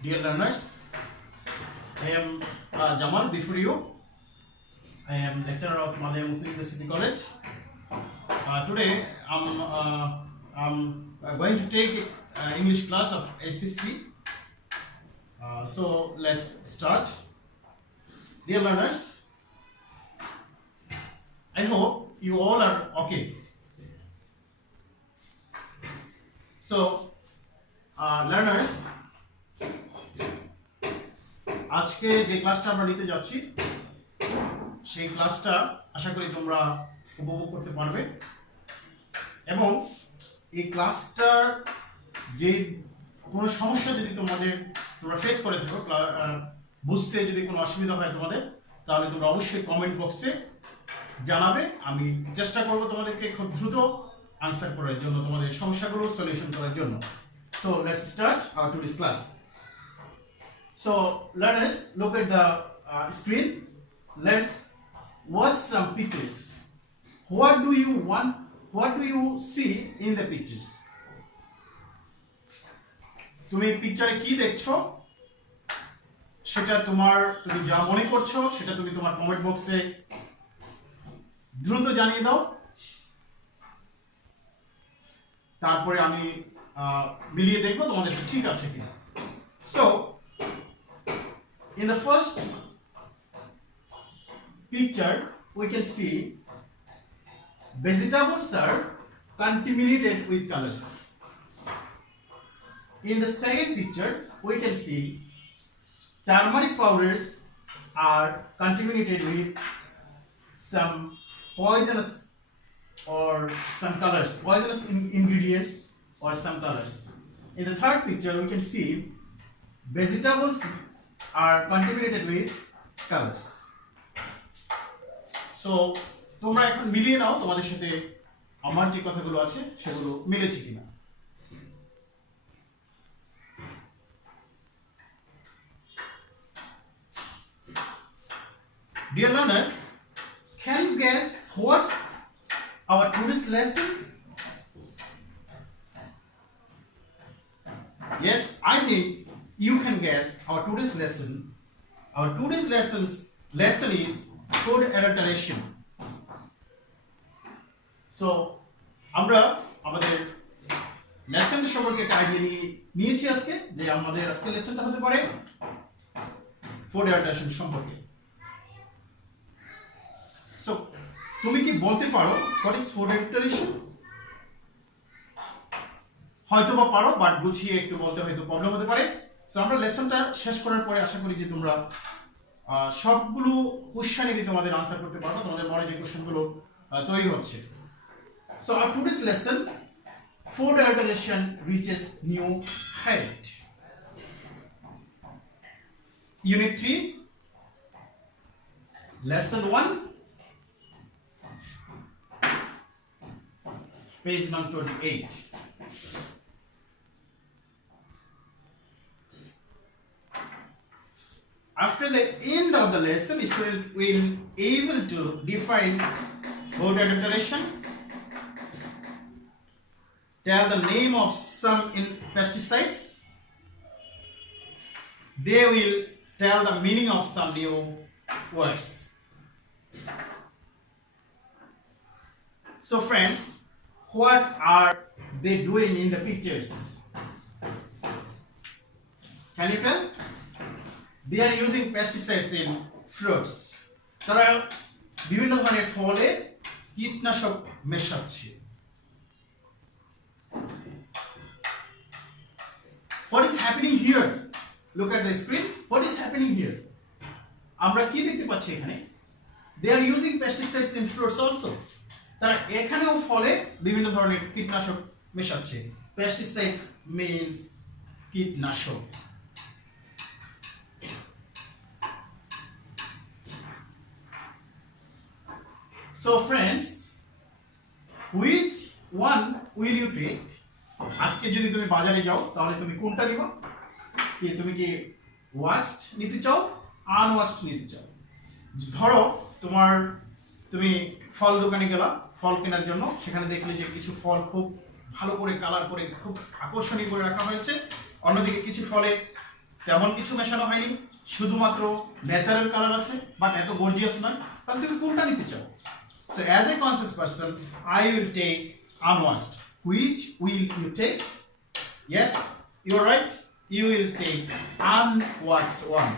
Dear learners, I am Jamal. Before you, I am lecturer of Madhya Mukti University College. Today, I'm going to take English class of SCC. So let's start. Dear learners, I hope you all are okay. So, learners, আজকে যে ক্লাসটা আমরা নিতে যাচ্ছি সেই ক্লাসটা আশা করি তোমরা উপভোগ করতে পারবে এবং এই ক্লাসটার যে কোনো সমস্যা যদি তোমরা ফেস করে থাকো বুঝতে যদি কোনো অসুবিধা হয় তোমাদের তাহলে তোমরা অবশ্যই কমেন্ট বক্সে জানাবে আমি চেষ্টা করব তোমাদেরকে খুব দ্রুত আনসার করার জন্য তোমাদের সমস্যাগুলো সলিউশন করার জন্য So let's start our today's class. So learners, look at the screen. Let's watch some pictures. What do you want? What do you see in the pictures? তুমি পিকচারে কি দেখছো সেটা তুমি যা মনে করছো সেটা তুমি তোমার কমেন্ট বক্সে দ্রুত জানিয়ে দাও তারপরে আমি মিলিয়ে দেখব তোমাদের ঠিক আছে কিনা So in the first picture we can see vegetables are contaminated with colors. In the second picture we can see turmeric powders are contaminated with some poisonous or some colors, poisonous ingredients or some colors. In the third picture we can see vegetables are contaminated with colors. So তোমরা এখন মিলিয়ে নাও তোমাদের সাথে আমার যে কথাগুলো আছে সেগুলো মিলেছে কিনা Dear learners, can you guess what's our today's lesson? Yes, I think you can guess our today's lesson. Our today's lesson is food adulteration. So, আমরা আমাদের লেসন সম্পর্কে একটা আইডিয়া নিয়েছি আজকে যে আমাদের আজকে লেসনটা হতে পারে ফুড অ্যাডাল্টারেশন সম্পর্কে সো তুমি কি বলতে পারো হোয়াট ইজ ফুড অ্যাডাল্টারেশন হয়তো বা পারো বাট গুছিয়ে একটু বলতে হয়তো প্রবলেম হতে পারে সো আমরা লেসনটা শেষ করার পরে আশা করি যে তোমরা সবগুলো কোশ্চেনেরই তোমাদের আনসার করতে পারো তোমাদের মনে যে কোশ্চেনগুলো তৈরি হচ্ছে So our today's lesson, food adulteration reaches new height. Unit 3, lesson 1, page number 28. After the end of the lesson, student will able to define food adulteration, tell the name of some pesticides. They will tell the meaning of some new words. So friends, what are they doing in the pictures? Can you tell? They are using pesticides in fruits. তারা বিভিন্ন ধরনের ফলে কীটনাশক মেশাচ্ছে What is happening here? Look at the screen. What is happening here? আমরা কি দেখতে পাচ্ছি এখানে? They are using pesticides in fruits also. তারা এখানেও ফলে বিভিন্ন ধরনের কীটনাশক মেশাচ্ছে Pesticides means কীটনাশক So friends, which one will you take? আজকে যদি তুমি বাজারে যাও তাহলে তুমি কোনটা নিবা তুমি কি ওয়াক্সড নিতে চাও আনওয়াক্সড নিতে চাও ধরো তুমি ফল দোকানে গেলা ফল কেনার জন্য সেখানে দেখলে যে কিছু ফল খুব ভালো করে কালার করে খুব আকর্ষণীয় করে রাখা হয়েছে অন্যদিকে কিছু ফলে তেমন কিছু মেশানো হয়নি, শুধুমাত্র ন্যাচারাল কালার আছে, বাট এত গর্জিয়াস নয়। তাহলে তুমি কোনটা নিতে চাও? So as a conscious person, I will take unwatched. Which will you take? Yes, you're right. You will take unwatched one.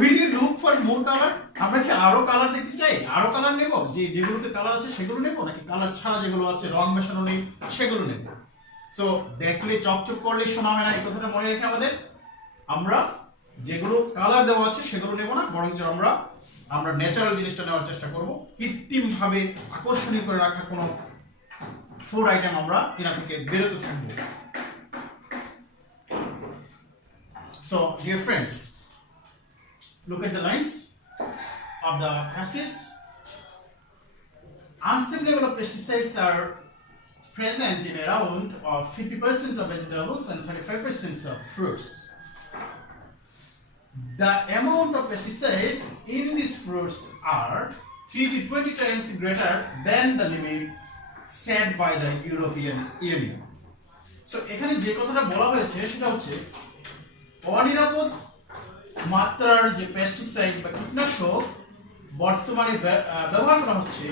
Will you look for more color? আমরা কি আরো কালার দেখতে চাই? আরো কালার নেব? যেগুলোতে কালার আছে সেগুলো নেব, নাকি কালার ছাড়া যেগুলো আছে, রং মেশানো নেই, সেগুলো নেব? সো দেখলে চকচক করলে শোনা হয় না, এই কথাটা মনে রেখে আমরা যেগুলো কালার দেওয়া আছে সেগুলো নেব না, বরঞ্চ আমরা ন্যাচারাল জিনিসটা নেওয়ার চেষ্টা করব। কৃত্রিম ভাবে আকর্ষণীয় করে রাখা কোনো ফুড আইটেম আমরা কিনা থেকে বেরোতে থাকবো। So dear friends, look at the lines of the passage. Unsafe level of pesticides are present in around 50% of vegetables and 35% of fruits. The amount of pesticides in these fruits are 3 to 20 times greater than the limit set by the European Union. So এখানে যে কথাটা বলা হয়েছে সেটা হচ্ছে অনিরাপদ মাত্রার যে পেস্টিসাইড বা কীটনাশক বর্তমানে ব্যবহার করা হচ্ছে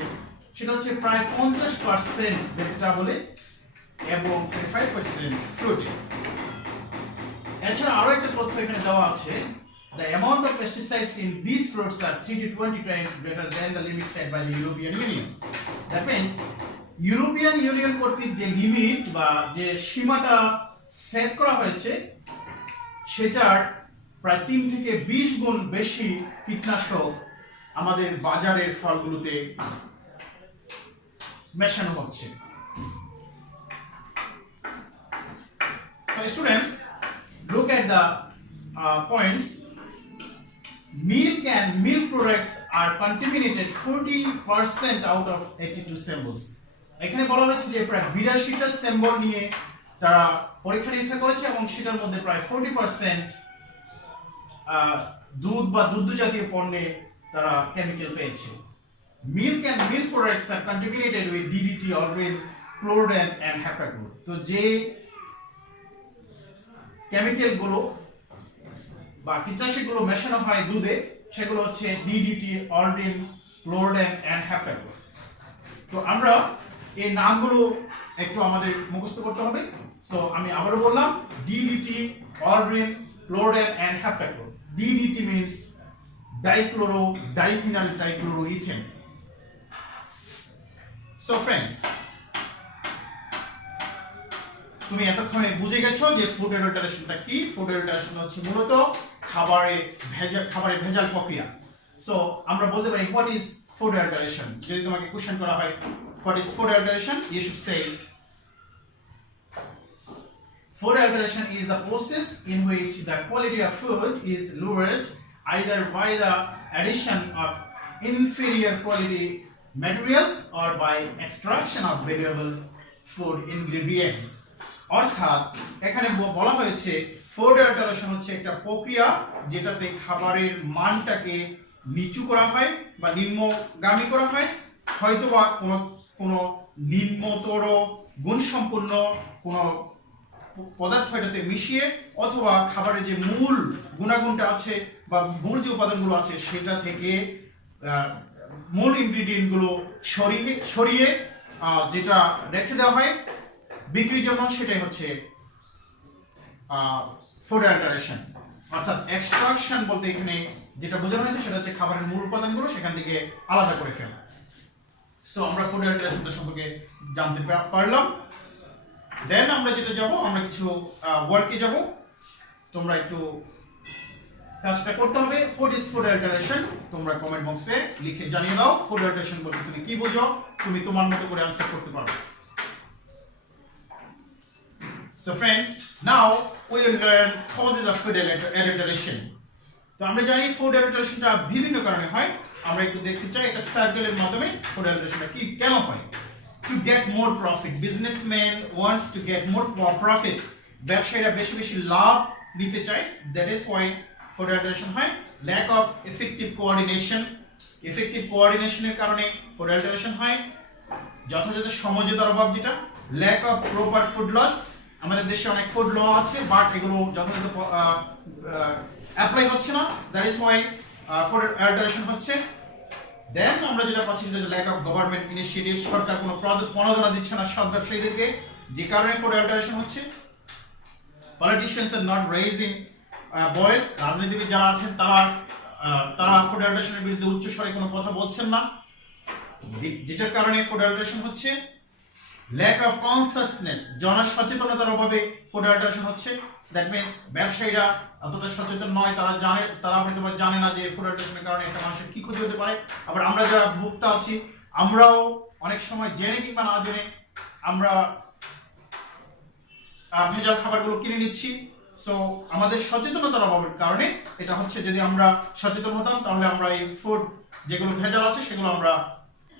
সেটা হচ্ছে প্রায় 50% ভেজিটেবলে এবং 35% ফ্রুটে। এছাড়া আরো একটা তথ্য এখানে দেওয়া আছে, the amount of pesticides in these fruits are 3 to 20 times greater than the limit set by the European Union. That means European union কর্তৃক যে লিমিট বা যে সীমাটা সেট করা হয়েছে সেটার প্রায় 3 থেকে 20 গুণ বেশি কীটনাশক আমাদের বাজারের ফলগুলোতে মেশানো হচ্ছে। So students, look at the points. Milk and milk products are contaminated 40% out of 82 samples. এখানে বলা হয়েছে যে প্রায় 82টা স্যাম্পল নিয়ে তারা পরীক্ষা নিরীক্ষা করেছে এবং সেটার মধ্যে প্রায় 40% দুধ বা দুগ্ধ জাতীয় পণ্যে তারা কেমিক্যাল পেয়েছে। Milk and milk products are contaminated with DDT, Aldrin, Chlordane and Hapagro. তো যে কেমিক্যাল গুলো বা কীটনাশকগুলো মেশানো হয় দুধে সেগুলো হচ্ছে DDT, Aldrin, Chlordane and Hapagro. তো আমরা এই নামগুলো একটু আমাদের মুখস্থ করতে হবে। সো আমি আবারও বললাম, DDT, Aldrin, Chlordane and Hapagro. DDT means dichloro diphenyl trichloroethane. So friends, তুমি এতক্ষণে বুঝে গেছো যে ফুড অ্যাডাল্টারেশনটা কি। ফুড অ্যাডাল্টারেশন হচ্ছে মূলত খাবারে ভেজাল প্রক্রিয়া। সো আমরা বলতে পারি হোয়াট ইজ ফুড অ্যাডাল্টারেশন। যদি তোমাকে কোশ্চেন করা হয় what is food adulteration, you should say food adulteration is the process in which the quality of food is lowered either by the addition of inferior quality materials or by extraction of valuable food ingredients. অর্থাৎ এখানে বলা হয়েছে food adulteration হচ্ছে একটা প্রক্রিয়া যেটাতে খাবারের মানটাকে নিচু করা হয় বা নিম্নগামী করা হয়, হয়তোবা কোনো নিম্নতর গুণসম্পন্ন কোনো পদার্থ এটাতে মিশিয়ে, অথবা খাবারের যে মূল গুণাগুণটা আছে বা মূল যে উপাদানগুলো আছে সেটা থেকে মূল ইনগ্রেডিয়েন্টগুলো সরিয়ে যেটা রেখে দেওয়া হয় বিক্রির জন্য, সেটাই হচ্ছে ফুড অ্যাডাল্টারেশন। অর্থাৎ এক্সট্রাকশন বলতে এখানে যেটা বোঝানো হয়েছে সেটা হচ্ছে খাবারের মূল উপাদানগুলো সেখান থেকে আলাদা করে ফেলা। সো আমরা ফুড অ্যাডাল্টারেশনটা সম্পর্কে জানতে পারলাম। দেন আমরা যেটা যাব, আমরা কিছু ওয়ার্কে যাব। তোমরা একটু কাজটা করতে হবে। হোয়াট ইজ ফুড অ্যাডাল্টারেশন তোমরা কমেন্ট বক্সে লিখে জানিয়ে দাও। ফুড অ্যাডাল্টারেশন বলতে তুমি কি বোঝো, তুমি তোমার মতো করে আনসার করতে পারবে। So friends, now we will learn causes of food adulteration. তো আমরা জানি ফুড অ্যাডাল্টারেশনটা বিভিন্ন কারণে হয়। আমরা একটু দেখতে চাই একটা সার্কেলের মাধ্যমে ফুড অ্যাডাল্টারেশনটা কি কেন হয়। To get more profit, businessman wants to get more profit. ব্যবসায়ীরা বেশি বেশি লাভ নিতে চায়, that is why food adulteration হয়। Lack of effective coordination এর কারণে food adulteration হয়। যথাযথ সমঝোতার অভাব যেটা, lack of proper food loss, আমাদের দেশে অনেক ফুড ল আছে, বাট এগুলো যথাযথ অ্যাপ্লাই হচ্ছে না, that is Y food adulteration হচ্ছে। দেন আমরা যেটা পাচ্ছি যে ল্যাক অফ গভর্নমেন্ট ইনিশিয়েটিভ, সরকার কোনো প্রণোদনা দিচ্ছে না সব ব্যবসায়ীদেরকে, যে কারণে ফুড অ্যাডাল্টারেশন হচ্ছে। Politicians are not raising voice, রাজনীতিবিদ যারা আছেন তারা ফুড অ্যাডাল্টারেশনের বিরুদ্ধে উচ্চ স্বরে কোনো কথা বলছেন না, যেটার কারণে ফুড অ্যাডাল্টারেশন হচ্ছে। ল্যাক অফ কনসাসনেস, জনসচেতনতার অভাবে ফুড অ্যাডাল্টারেশন হচ্ছে। দ্যাট মিন্স ব্যবসায়ীরা অতটা সচেতন নয়, তারা হয়তো বা জানে না যে ফুড অ্যাডাল্টারেশনের কারণে একটা মানুষের কি ক্ষতি হতে পারে। আবার আমরা যারা ভোক্তা আছি, আমরাও অনেক সময় জেনে কিংবা না জেনে আমরা ভেজাল খাবারগুলো কিনে নিচ্ছি। সো আমাদের সচেতনতার অভাবের কারণে এটা হচ্ছে। যদি আমরা সচেতন হতাম তাহলে আমরা এই ফুড যেগুলো ভেজাল আছে সেগুলো আমরা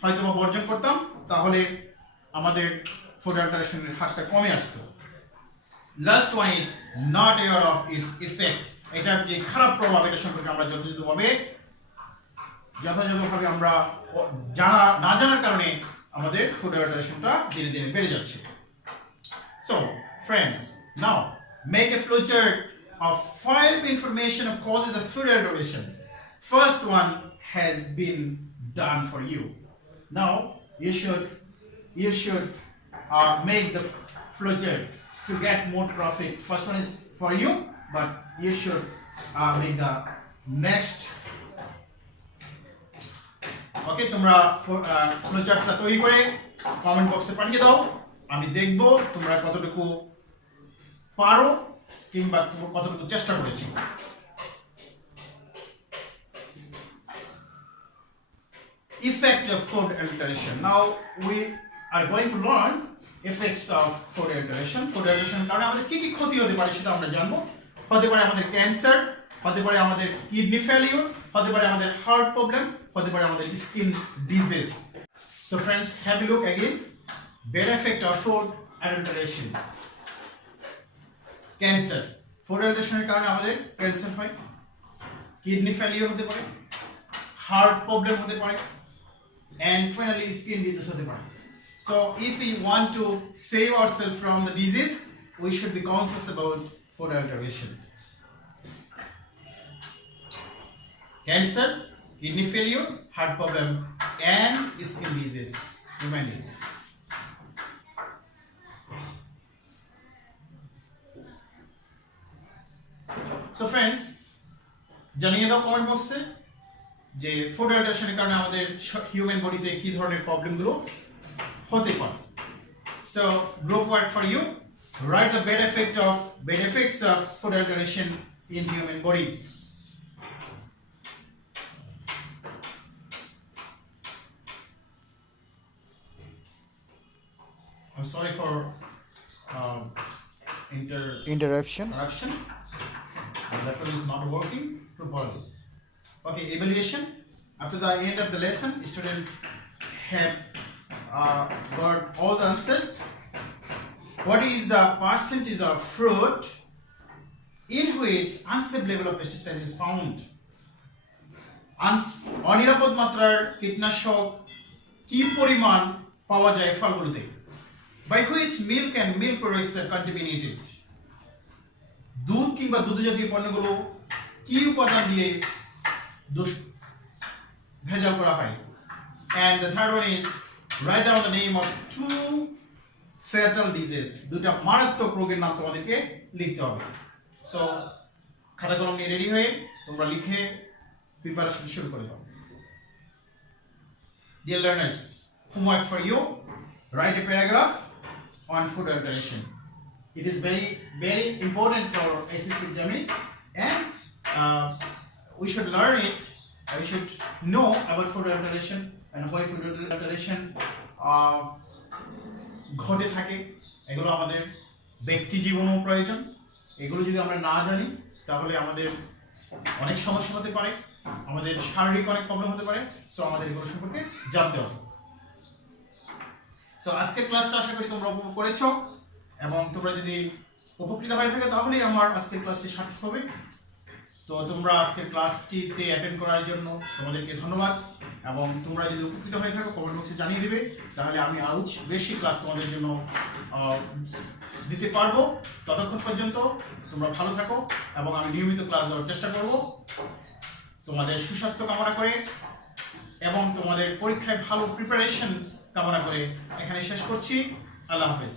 হয়তো বা বর্জন করতাম, তাহলে আমাদের ফুড অ্যাডাল্টারেশনের হারটা কমে আসতো। Last one is not aware of its effect, এটার যে খারাপ প্রভাব এটা সম্পর্কে আমরা যথাযথভাবে আমরা না জানার কারণে আমাদের ফুড অ্যাডাল্টারেশনটা ধীরে ধীরে বেড়ে যাচ্ছে। So, friends, now make a flowchart of 5 information of causes of food alteration. First one has been done for you. Now you should make the flowchart to get more profit. First one is for you, but you should make the next. Okay, তোমরা flowchartটা তৈরি করে comment বক্সে পাঠিয়ে দাও, আমি দেখব তোমরা কতটুকু পারো কিংবা কতটুকু চেষ্টা করেছো। Effect of food alteration. Now we are going to learn effects of food alteration. Food alteration কারণে আমাদের কি কি ক্ষতি হতে পারে সেটা আমরা জানবো। হতে পারে আমাদের ক্যান্সার, হতে পারে আমাদের কিডনি ফেলিউর, হতে পারে আমাদের হার্ট প্রবলেম, হতে পারে আমাদের skin disease. So friends, have a look again. Bad effect of food adulteration. Cancer, food অ্যাডাল্টারেশনের কারণে আমাদের ক্যান্সার হয়, কিডনি ফেলিওর হতে পারে, হার্ট প্রবলেম হতে পারে, and finally skin disease হতে পারে। So if we want to save ourselves from the disease, we should be conscious about food adulteration. Cancer, kidney failure, heart problem, and skin disease. Remind it. So friends, জানিয়ে দাও comment বক্সে যে food অ্যাডাল্টারেশনের কারণে আমাদের human বডিতে কি ধরনের প্রবলেমগুলো হতে পারে। So group work for you. Write the bad effects of food adulteration in human bodies. I'm sorry for interruption. The laptop is not working properly. Okay, evaluation. After the end of the lesson, students have got all the answers. What is the percentage of fruit in which unsafe level of pesticide is found? অনিরাপদ মাত্রার কীটনাশক কি পরিমাণ পাওয়া যায় ফলগুলোতে? By which milk and milk products are contaminated? দুধ কিংবা দুধজাতীয় পণ্যগুলো কি উপাদান দিয়ে ভেজাল করা হয়? And the third one is write down the name of 2 fatal disease. দুটো মারাত্মক রোগের নাম তোমাদেরকে লিখতে হবে। সো খাতা কলম নিয়ে রেডি হয়ে তোমরা লিখে প্রিপারেশন শুরু করে দাও। Dear learners, homework for you. Write a paragraph on food adulteration. It is very, very important for SSC examining, and we should learn it. We should know about food adulteration and why food adulteration ঘটে থাকে। এগুলো আমাদের ব্যক্তি জীবনেও প্রয়োজন। এগুলো যদি আমরা না জানি তাহলে আমাদের অনেক সমস্যা হতে পারে, আমাদের শারীরিক অনেক প্রবলেম হতে পারে। সো আমাদের এগুলো সম্পর্কে জানতে হবে। সো আজকের ক্লাসটা আশা করি তোমরা উপভোগ করেছো, এবং তোমরা যদি উপকৃত হয়ে থাকে তাহলেই আমার আজকের ক্লাসটি সার্থক হবে। তো তোমরা আজকের ক্লাসটিতে অ্যাটেন্ড করার জন্য তোমাদেরকে ধন্যবাদ। এবং তোমরা যদি উপকৃত হয়ে থাকো কমেন্ট বক্সে জানিয়ে দিবে, তাহলে আমি আরও বেশি ক্লাস তোমাদের জন্য দিতে পারবো। ততক্ষণ পর্যন্ত তোমরা ভালো থাকো এবং আমি নিয়মিত ক্লাস দেওয়ার চেষ্টা করব। তোমাদের সুস্বাস্থ্য কামনা করে এবং তোমাদের পরীক্ষায় ভালো প্রিপারেশন কামনা করে এখানে শেষ করছি। আল্লাহ হাফেজ।